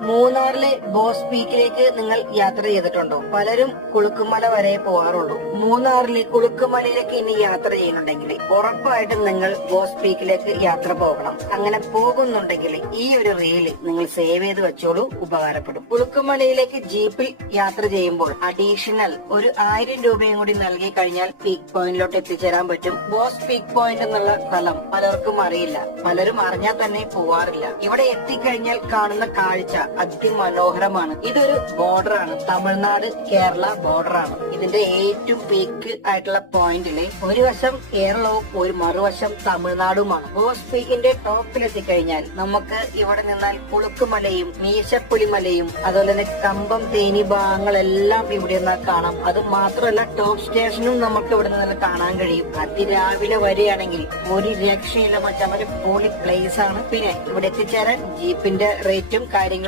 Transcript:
മൂന്നാറിലെ ബോസ് പീക്കിലേക്ക് നിങ്ങൾ യാത്ര ചെയ്തിട്ടുണ്ടോ? പലരും കുളുക്കുമല വരെ പോകാറുള്ളൂ. മൂന്നാറിലെ കുളുക്കുമലയിലേക്ക് ഇനി യാത്ര ചെയ്യുന്നുണ്ടെങ്കിൽ ഉറപ്പായിട്ടും നിങ്ങൾ ബോസ് പീക്കിലേക്ക് യാത്ര പോകണം. അങ്ങനെ പോകുന്നുണ്ടെങ്കിൽ ഈ ഒരു റീല് നിങ്ങൾ സേവ് ചെയ്ത് വെച്ചോളൂ, ഉപകാരപ്പെടും. കുളുക്കുമലയിലേക്ക് ജീപ്പിൽ യാത്ര ചെയ്യുമ്പോൾ അഡീഷണൽ ഒരു 1000 രൂപയും കൂടി നൽകി കഴിഞ്ഞാൽ പീക്ക് പോയിന്റിലോട്ട് എത്തിച്ചേരാൻ പറ്റും. ബോസ് പീക്ക് പോയിന്റ് എന്നുള്ള സ്ഥലം പലർക്കും അറിയില്ല, പലരും അറിഞ്ഞാൽ തന്നെ പോവാറില്ല. ഇവിടെ എത്തിക്കഴിഞ്ഞാൽ കാണുന്ന കാഴ്ച അതിമനോഹരമാണ്. ഇതൊരു ബോർഡറാണ്, തമിഴ്നാട് കേരള ബോർഡറാണ്. ഇതിന്റെ ഏറ്റവും പീക്ക് ആയിട്ടുള്ള പോയിന്റില് ഒരു വശം കേരളവും ഒരു മറുവശം തമിഴ്നാടുമാണ്. ബോസ് പീക്കിന്റെ ടോപ്പിലെത്തിക്കഴിഞ്ഞാൽ നമുക്ക് ഇവിടെ നിന്നാൽ കുളുക്കുമലയും മീശപ്പുലിമലയും അതുപോലെ തന്നെ കമ്പം തേനി ഭാഗങ്ങളെല്ലാം ഇവിടെ നിന്നാൽ കാണാം. അത് മാത്രമല്ല ടോപ്പ് സ്റ്റേഷനും നമുക്ക് ഇവിടെ നിന്ന് കാണാൻ കഴിയും. അതിരാവിലെ വരികയാണെങ്കിൽ ഒരു രക്ഷയില്ല മച്ചാൻ, ഒരു പൊളി പ്ലേസ് ആണ്. പിന്നെ ഇവിടെ എത്തിച്ചേരാൻ ജീപ്പിന്റെ റേറ്റും കാര്യങ്ങളും